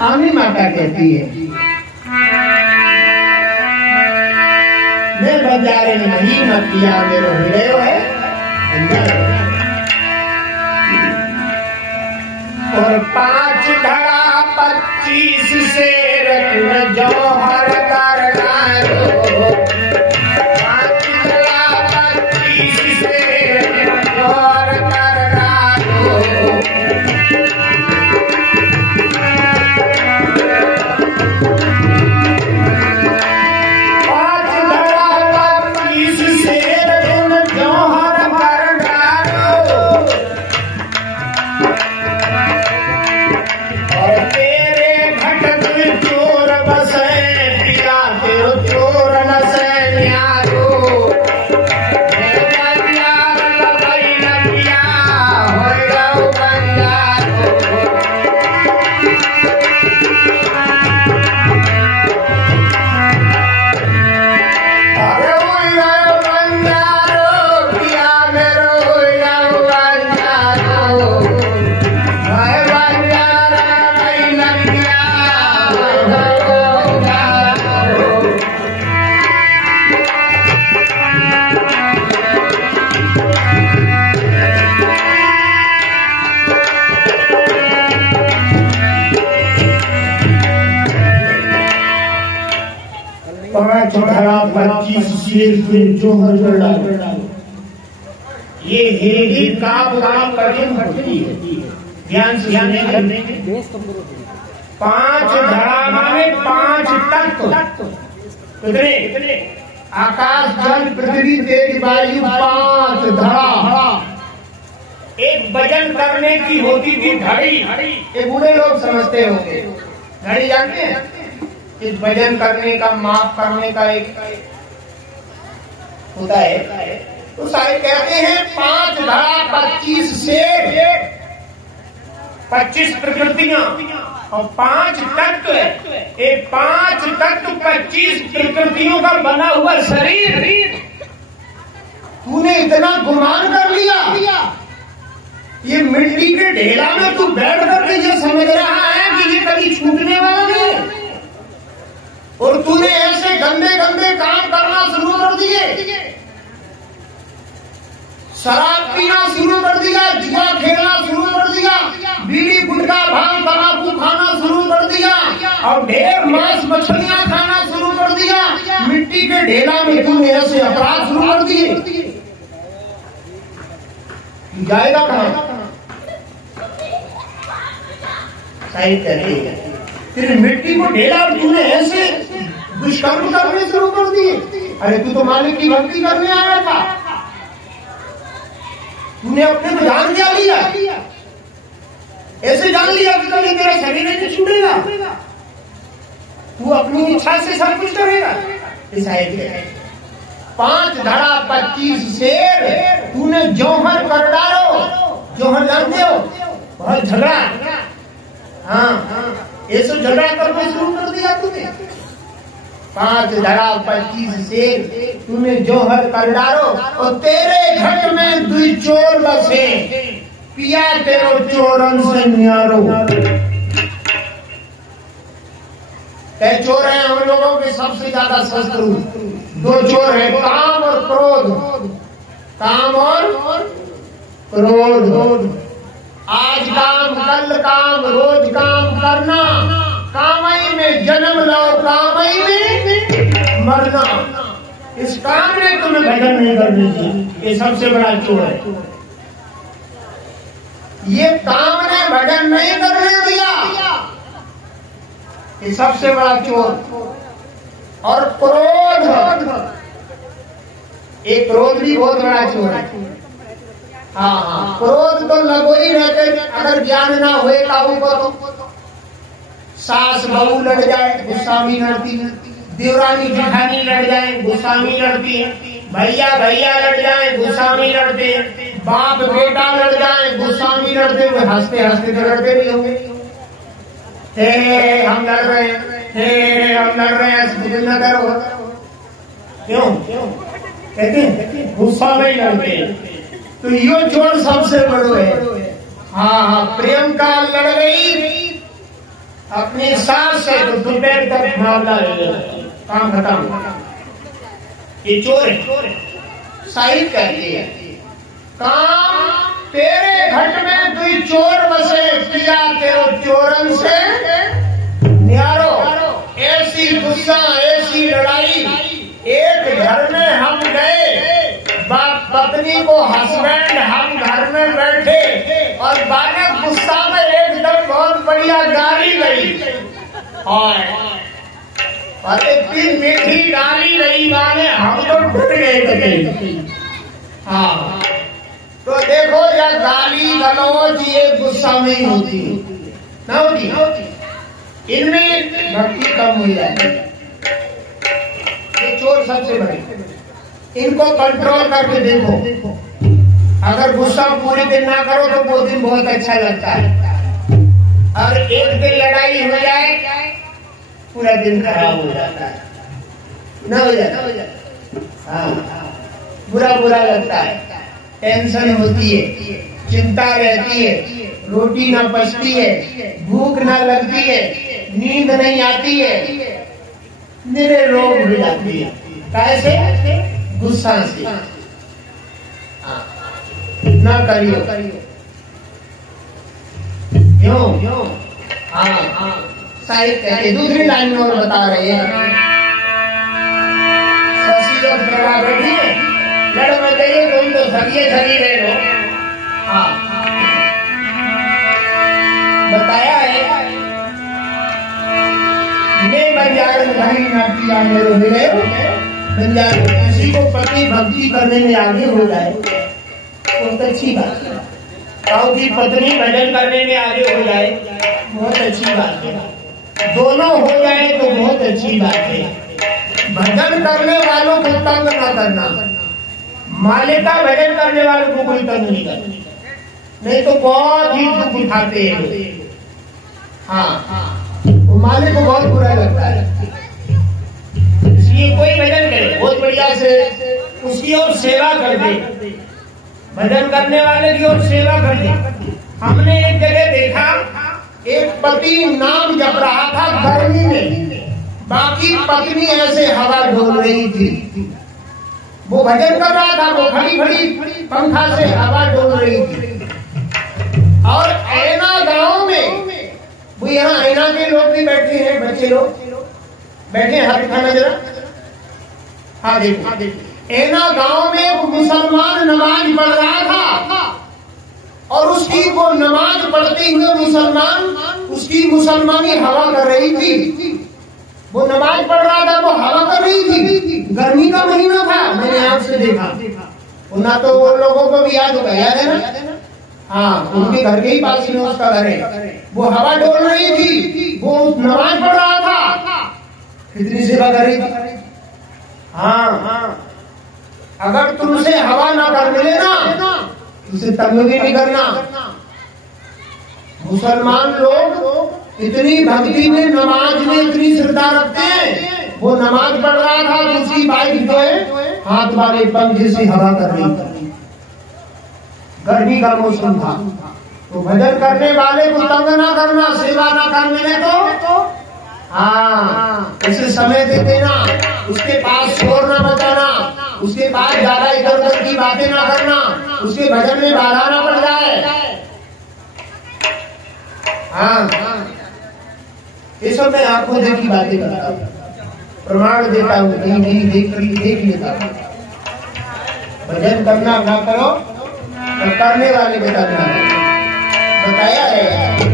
आमी माता कहती है मैं बंजारे नहीं मत किया मेरो हृदय है और 5 धड़ा 25 से रत्न जौहर करना रो 5 धड़ा 25 से रत्न जौहर करना रो जोहर डालो ये हेडी काम कठिन होती है ध्यान से सुनेंगे 5 धड़ा में 5 तत्व कितने आकाश जल पृथ्वी तेज वायु 5 धड़ा एक वजन करने की होती थी घड़ी ये बूढ़े लोग समझते होंगे घड़ी जानते हैं इस वजन करने का माप करने का एक होता है तो साहिब कहते हैं 5 धड़ा 25 से 25 प्रकृतियां और 5 तत्व ये 5 तत्व 25 प्रकृतियों का बना हुआ शरीर तूने इतना गुमान कर लिया ये मिट्टी के ढेला में तू बैठ करके ये समझ रहा है कि ये कभी छूटने वाला नहीं और तूने ऐसे गंदे गंदे काम करना शुरू कर दिए शराब पीना शुरू कर दिया जुआ खेलना शुरू कर दिया बीड़ी गुटखा भांग तंबाकू खाना शुरू कर दिया और ढेर मांस मछलियां खाना शुरू कर दिया मिट्टी के ढेला में तूने ऐसे अपराध शुरू कर दिए जाएगा कहां सही कहती है तेरी मिट्टी को ढेला और तूने ऐसे दुष्कर्म करने शुरू कर दिए अरे तू तो मालिक की भक्ति करने आया था तूने अपने को जान क्या लिया ऐसे जान लिया कि कभी तेरा शरीर नहीं छूटेगा तू अपनी इच्छा से सब कुछ करेगा 5 धड़ा 25 शेर तूने जौहर कर डालो जौहर जानते हो बहुत झगड़ा हाँ ऐसे झगड़ा करना शुरू कर दिया तूने 5 धड़ा 25 शेर तूने जौहर कर डालो और तेरे घट में 2 चोर बसे पिया तेरो चोरन से न्यारो क्या चोर है हम लोगों के सबसे ज्यादा शत्रु 2 चोर है काम और क्रोध काम और क्रोध आज काम कल काम रोज काम करना कामई में जन्म लो कामई में मरना इस काम में तुम्हें भजन नहीं करनी चाहिए ये सबसे बड़ा चोर है ये काम ने भजन नहीं करने दिया ये सबसे बड़ा चोर और क्रोध एक क्रोध भी बहुत बड़ा चोर है हाँ क्रोध तो लगो ही रहते अगर ज्ञान ना हुए काबू को तो सास बहू लड़ जाए गुस्सा भी लड़ती है देवरानी जेठानी लड़ जाए गुस्सा भी लड़ती है भैया भैया लड़ जाए गुस्सा भी लड़ते हैं बाप बेटा लड़ जाए गुस्सा भी लड़ते हुए हंसते हंसते तो लड़ते भी होंगे हम लड़ रहे हैं हम लड़ रहे हैं न करो क्यों कहते हैं गुस्सा में लड़ते तो यो चोर सबसे बड़ो है हाँ प्रेम का लड़ गई अपनी सास से तो दोपहर तक मामला काम खत्म। ये चोर है। साहिब कहती है काम तेरे घट में दुई चोर बसे किया तेरो चोरन से न्यारो। ऐसी गुस्सा ऐसी लड़ाई। एक घर में हम गए, बाप पत्नी को हस्बैंड हम घर में बैठे और बालक गुस्सा में एकदम बहुत बढ़िया गाली गई और इतनी मीठी गाली गई माने हम तो टूट गए। हाँ तो देखो या गाली गलौज ये गुस्सा में ही होती ना होती, इनमें भक्ति कम हो जाती। ये चोर सबसे बड़े, इनको कंट्रोल करके देखो। अगर गुस्सा पूरे दिन ना करो तो वो दिन बहुत अच्छा लगता है, और एक दिन लड़ाई हो जाए पूरा दिन खराब हो जाता है, ना हो जाता। हाँ बुरा बुरा लगता है, टेंशन होती है, चिंता रहती है, रोटी ना पचती है, भूख ना लगती है, नींद नहीं आती है, मेरे रोग हो जाती है। कैसे? गुस्सा से। ना करियो क्यों? हाँ साहिब कहते दूसरी लाइन में और बता रहे हैं, शशि और प्रभा बैठी है, लड़ में गई तुम तो सगिए सगी रहे हो। हाँ बताया है मैं बंजारे नहीं नाटी आने रो मिले बंजारे। किसी को पति भक्ति करने में आगे हो जाए बहुत अच्छी बात है, और की पत्नी भजन करने में आगे हो जाए बहुत अच्छी बात है, दोनों हो जाए तो बहुत अच्छी बात है। भजन करने वालों को तंग न करना, मालिका भजन करने वालों को कोई तंग नहीं करना, नहीं तो बहुत ही दुख उठाते हैं। हाँ वो मालिक को बहुत बुरा लगता है, इसलिए कोई भजन करे बहुत बढ़िया से उसकी और सेवा कर दे, भजन करने वाले की और सेवा कर दे। हमने एक जगह देखा एक पति नाम जप रहा था गर्मी में, बाकी पत्नी ऐसे हवा ढोल रही थी, वो भजन कर रहा था, वो खड़ी खड़ी पंखा से हवा ढोल रही थी। और ऐना गांव में वो यहाँ ऐना के लोग भी बैठे हैं, बच्चे लोग बैठे हैं, हाथ दिखाना जरा। हाँ देखो ऐना गांव में वो मुसलमान नमाज पढ़ रहा था और उसकी वो नमाज पढ़ते हुए मुसलमान उसकी मुसलमानी हवा कर रही थी। वो नमाज पढ़ रहा था, वो हवा कर रही थी, गर्मी का महीना था, मैंने आपसे देखा। ना तो वो लोगों को भी याद होगा, याद है ना? हाँ उनके घर के ही पास में उसका घर है, वो हवा डोल रही थी, वो नमाज पढ़ रहा था, कितनी सेवा कर रही थी। हाँ अगर तुमसे हवा ना कर मिले ना उसे तंग भी नहीं करना। मुसलमान लोग इतनी भक्ति में नमाज में इतनी श्रद्धा रखते हैं, वो नमाज पढ़ रहा था तो उसकी बाइक जो है हाथ वाले पंखे से हवा कर रही थी, गर्मी का मौसम था। तो भजन करने वाले को तंग ना करना, सेवा ना करने में तो हाँ उसे समय दे देना, उसके पास शोर ना बचाना, उसके पास ज्यादा इधर उधर की बातें ना करना, उसके भजन में बाधा ना पड़ जाए। हाँ ये सब मैं आपको देखी बातें करता हूँ, प्रमाण देता हूँ, कहीं नहीं देख लेता हूँ। भजन करना ना करो, करने वाले बताया है।